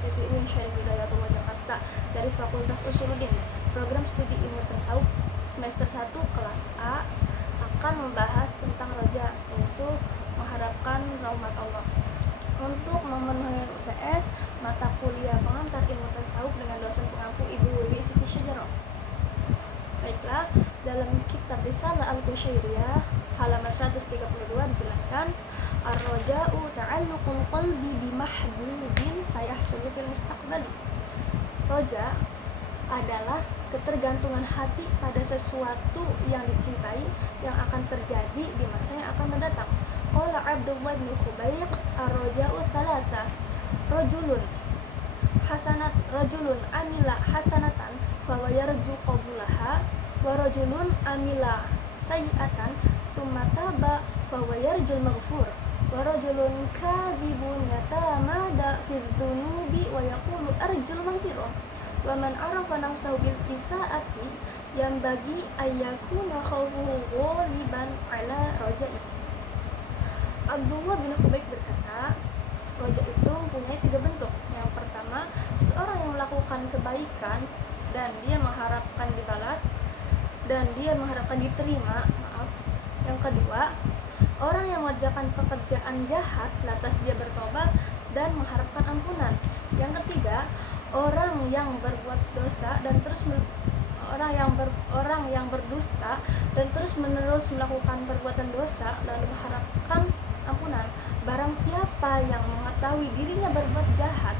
mahasiswi Uin Syarif Hidayatullah Jakarta dari Fakultas Usuluddin, program studi ilmu tasawuf semester 1 kelas A, akan membahas tentang roja, yaitu mengharapkan rahmat Allah. Untuk memenuhi UTS mata kuliah pengantar ilmu tasawuf dengan dosen pengampu Ibu Wiwi Siti Syajaro. Baiklah, dalam kitab Risalah Al-Qusyairiyah halaman 132 dijelaskan, ar-raja'u ta'alluqul qalbi bimahdudin sayahsulu fil mustaqbal. Roja adalah ketergantungan hati pada sesuatu yang dicintai yang akan terjadi di masa yang akan mendatang. Qala Abdullah bin Khubayq, ar-raja'u thalatha, rajulun amila hasanatan fawa yarju qabulaha, wa rajulun amila sayyi'atan summa taba fawa yarjul maghfur, wa rajulun kadhibun yatamada fi dzunubi wa yaqulu arjul maghfirah, wa man arafa nafsahu bil isaati yanbaghi ayyakuna khawfuhu ghaliban ala raja'i. Abdullah bin Khubayq berkata, roja itu mempunyai 3 bentuk. Yang pertama, seorang yang melakukan kebaikan dan dia mengharapkan dibalas dan dia mengharapkan diterima. Yang kedua, orang yang mengerjakan pekerjaan jahat lantas dia bertobat dan mengharapkan ampunan. Yang ketiga, orang yang berbuat dosa dan terus orang yang berdusta dan terus menerus melakukan perbuatan dosa lalu mengharapkan ampunan. Barang siapa yang mengetahui dirinya berbuat jahat,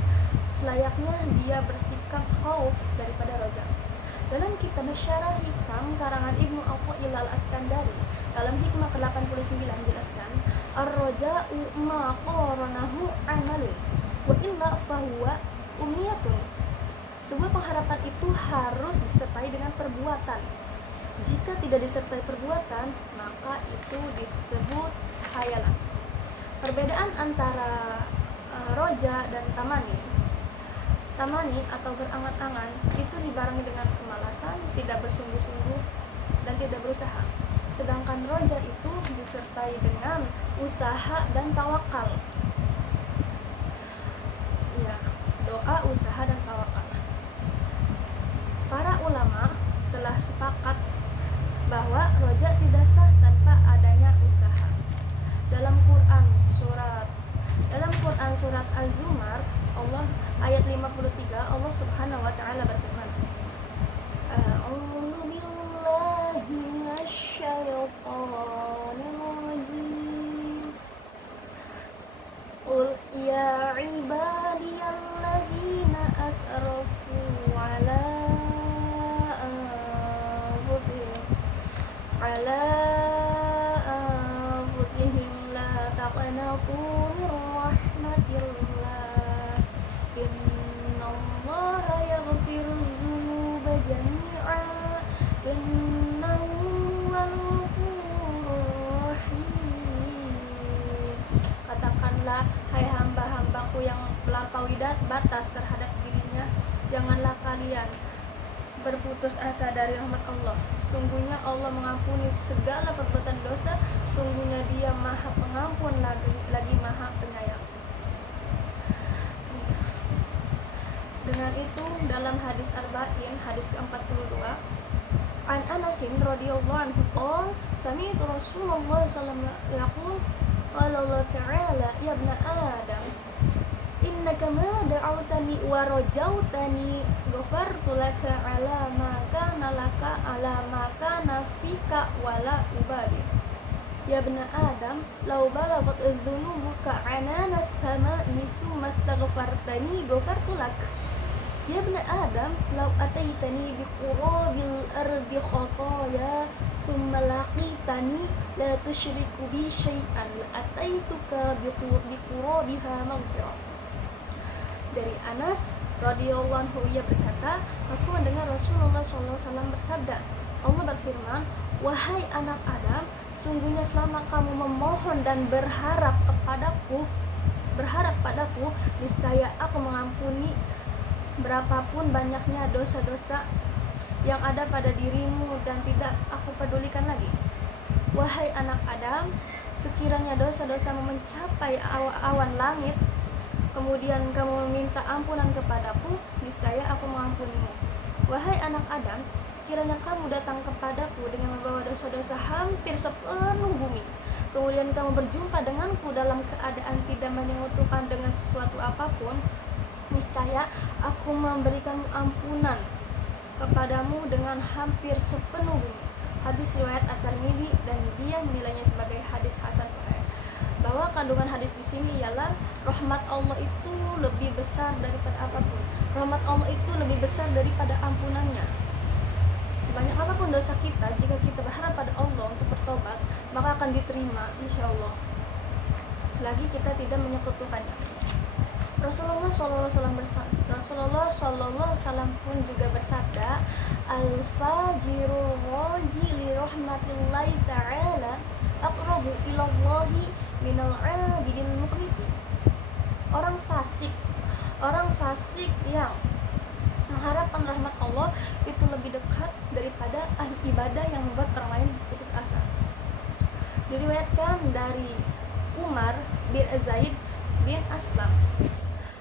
selayaknya dia bersikap khauf daripada roja. Dalam kitab Syarah Hikam karangan Ibnu Athaillah Al-Askandari dalam hikmah ke-89 jelaskan, ar-raja'u ma qaranahu amalun wa illa fahuwa umniyatun. Sebuah pengharapan itu harus disertai dengan perbuatan. Jika tidak disertai perbuatan, maka itu disebut khayalan. Perbedaan antara roja dan tamani atau berangan-angan itu dibarengi dengan kemalasan, tidak bersungguh-sungguh dan tidak berusaha. Sedangkan roja itu disertai dengan usaha dan tawakal. Ya, doa, usaha dan tawakal. Para ulama telah sepakat bahwa roja tidak sah tanpa adanya usaha. Dalam Quran surat Az-Zumar ayat 53 Allah Subhanahu wa taala berfirman, A'udzu billahi minasyaitonir rajim. Qul ya ibadiyalladzina asrafu ala anfusihim la taqnatu min rahmatillah innallaha yaghfirudz dzunuba jami'a innahu huwal ghafurur rahim. Katakanlah, hai hamba-hambaku yang melampaui batas terhadap dirinya, janganlah kalian berputus asa dari rahmat Allah. Sungguhnya Allah mengampuni segala perbuatan dosa. Sungguhnya Dia Maha Pengampun lagi Maha Penyayang. Dengan itu dalam hadis Arba'in, hadis ke-42, An Anasin radhiyallahu anhu qala sami'tu Rasulullah sallallahu alaihi wasallam yaqul qala Allah ta'ala ya ibna Adam innaka ma da'awtani wa rajautani ghafartu laka ala ma kana laka ala ma kana fika wala ubali. Ya ibna Adam law balagat adh-dhunubuka anana as-sama'i thumma astaghfartani ghafartu lak. Ya ibna Adam law ataitani biqurabil ardi khataya thumma laqitani la tusyriku bi syai'an la ataituka biqurabiha maghfirah. Dari Anas radhiyallahu anhu ia berkata, aku mendengar Rasulullah SAW bersabda, Allah berfirman, wahai anak Adam, sungguhnya selama kamu memohon dan berharap padaku, niscaya aku mengampuni berapapun banyaknya dosa-dosa yang ada pada dirimu dan tidak aku pedulikan lagi. Wahai anak Adam, sekiranya dosa-dosamu mencapai awan langit, kemudian kamu meminta ampunan kepadaku, niscaya aku mengampunimu. Wahai anak Adam, sekiranya kamu datang kepadaku dengan membawa dosa-dosa hampir sepenuh bumi, kemudian kamu berjumpa denganku dalam keadaan tidak menyekutukan dengan sesuatu apapun, niscaya aku memberikanmu ampunan kepadamu dengan hampir sepenuh bumi. Hadis riwayat At-Tirmidzi dan dia menilainya sebagai hadis hasan sahih. Bahwa kandungan hadis di sini ialah rahmat Allah itu lebih besar daripada apapun. Rahmat Allah itu lebih besar daripada ampunannya. Sebanyak apapun dosa kita, jika kita berharap pada Allah untuk bertobat, maka akan diterima insya Allah, selagi kita tidak menyekutukannya. Rasulullah SAW pun juga bersabda, al-fajirul raji li rahmatillahi ta'ala aqrabu ilallahi minal 'abidil muqniti. Orang fasik yang mengharapkan rahmat Allah itu lebih dekat daripada ahli ibadah yang membuat orang lain putus asa. Diriwayatkan dari Umar bin Zaid bin Aslam,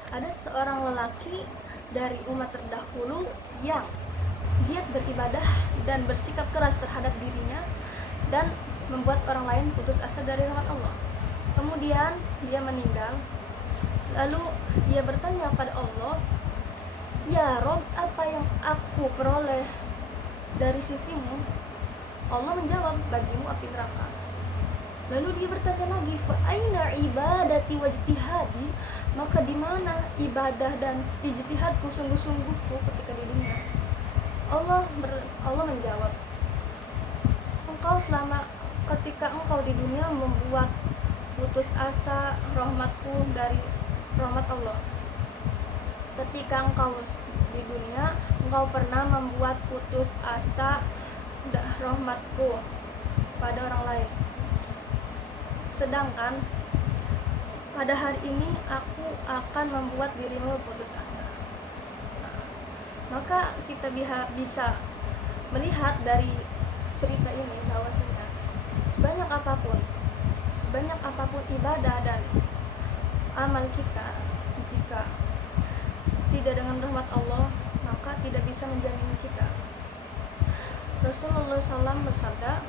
ada seorang lelaki dari umat terdahulu yang giat beribadah dan bersikap keras terhadap dirinya dan membuat orang lain putus asa dari rahmat Allah. Kemudian dia meninggal. Lalu dia bertanya kepada Allah, "Ya Rob, apa yang aku peroleh dari sisimu?" Allah menjawab, "Bagimu api neraka." Lalu dia bertanya lagi, "Fa aina ibadati wajtihadi?" Maka di mana ibadah dan ijtihadku, sungguh-sungguhku ketika di dunia? Allah menjawab, ketika engkau di dunia membuat putus asa rahmatku dari rahmat Allah. Ketika engkau di dunia, engkau pernah membuat putus asa rahmatku pada orang lain. Sedangkan pada hari ini aku akan membuat dirimu putus asa. Maka kita bisa melihat dari cerita ini bahwasanya sebanyak apapun ibadah dan amal kita, jika tidak dengan rahmat Allah, maka tidak bisa menjamin kita. Rasulullah SAW bersabda,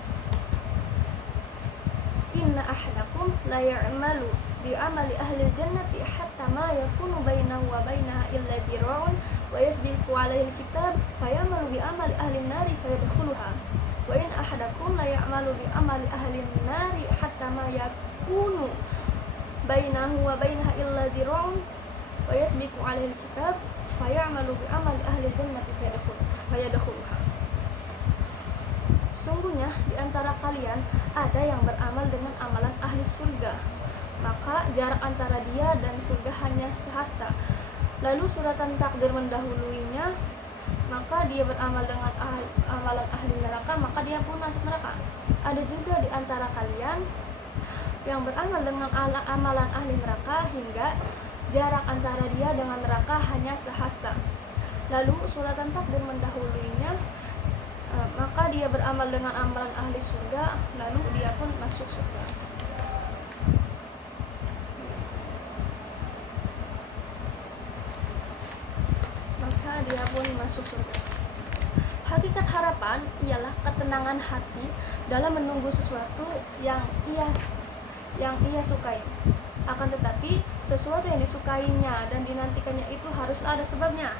"Inna ahadakum la ya'malu bi amali ahli jannati hatta ma yakunu bainahu wa bainaha illa dir'un wa yasbiqu 'alaihi al-kitab fa ya'malu bi amali ahli an-nari fa yadkhuluha wa in ahadakum la ya'malu bi amali ahli an-nari hatta ma yakunu bainahu wa bainaha illa dir'un wa yasbiqu 'alaihi al-kitab fa ya'malu bi amali ahli jannati fa yadkhuluha." Sungguhnya di antara kalian ada yang beramal dengan amalan ahli surga, maka jarak antara dia dan surga hanya sehasta. Lalu suratan takdir mendahuluinya, maka dia beramal dengan amalan ahli neraka, maka dia pun masuk neraka. Ada juga di antara kalian yang beramal dengan amalan ahli neraka hingga jarak antara dia dengan neraka hanya sehasta. Lalu suratan takdir mendahuluinya, maka dia beramal dengan amalan ahli surga, lalu dia pun masuk surga. Hakikat harapan ialah ketenangan hati dalam menunggu sesuatu yang ia sukai. Akan tetapi sesuatu yang disukainya dan dinantikannya itu haruslah ada sebabnya.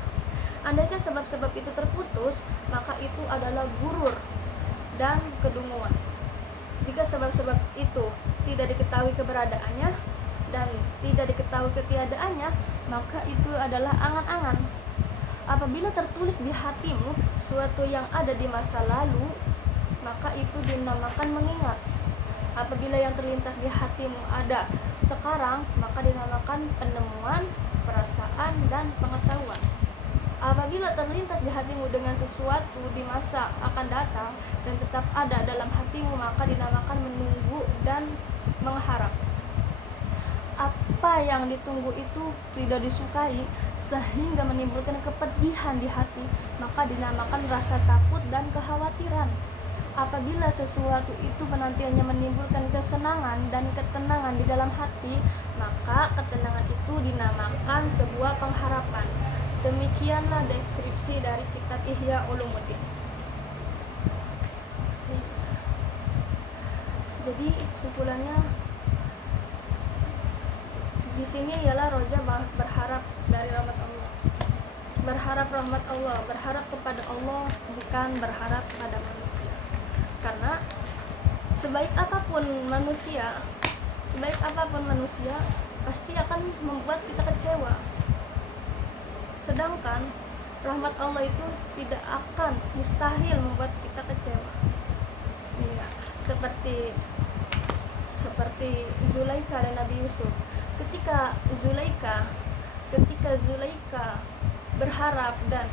Andaikan sebab-sebab itu terputus, maka itu adalah gurur dan kedunguan. Jika sebab-sebab itu tidak diketahui keberadaannya dan tidak diketahui ketiadaannya, maka itu adalah angan-angan. Apabila tertulis di hatimu sesuatu yang ada di masa lalu, maka itu dinamakan mengingat. Apabila yang terlintas di hatimu ada sekarang, maka dinamakan penemuan, perasaan, dan pengetahuan. Apabila terlintas di hatimu dengan sesuatu di masa akan datang dan tetap ada dalam hatimu, maka dinamakan menunggu dan mengharap. Apa yang ditunggu itu tidak disukai sehingga menimbulkan kepedihan di hati, maka dinamakan rasa takut dan kekhawatiran. Apabila sesuatu itu penantiannya menimbulkan kesenangan dan ketenangan di dalam hati, maka ketenangan itu dinamakan sebuah pengharapan. Demikianlah deskripsi dari kitab Ihya Ulumuddin. Jadi kesimpulannya di sini ialah roja berharap dari rahmat Allah. Berharap rahmat Allah, berharap kepada Allah, bukan berharap pada manusia. Karena sebaik apapun manusia pasti akan membuat kita kecewa. Sedangkan rahmat Allah itu tidak akan, mustahil membuat kita kecewa. Iya, seperti Zulaikha dan Nabi Yusuf. Ketika Zulaikha berharap dan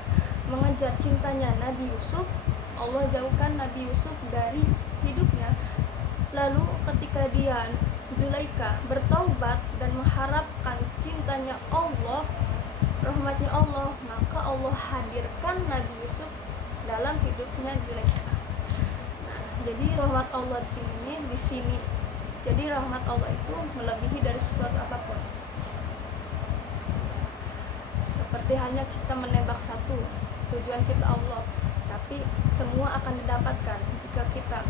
mengejar cintanya Nabi Yusuf, Allah jauhkan Nabi Yusuf dari hidupnya. Lalu ketika Zulaikha bertaubat dan mengharapkan cintanya Allah, rahmatnya Allah, maka Allah hadirkan Nabi Yusuf dalam hidupnya Zulaikha. Jadi rahmat Allah di sini. Jadi rahmat Allah itu melebihi dari sesuatu apapun. Seperti hanya kita menembak satu, tujuan kita Allah, tapi semua akan didapatkan. Jika kita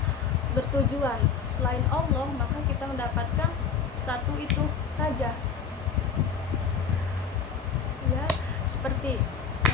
bertujuan selain Allah, maka kita mendapatkan satu itu saja. Ya, seperti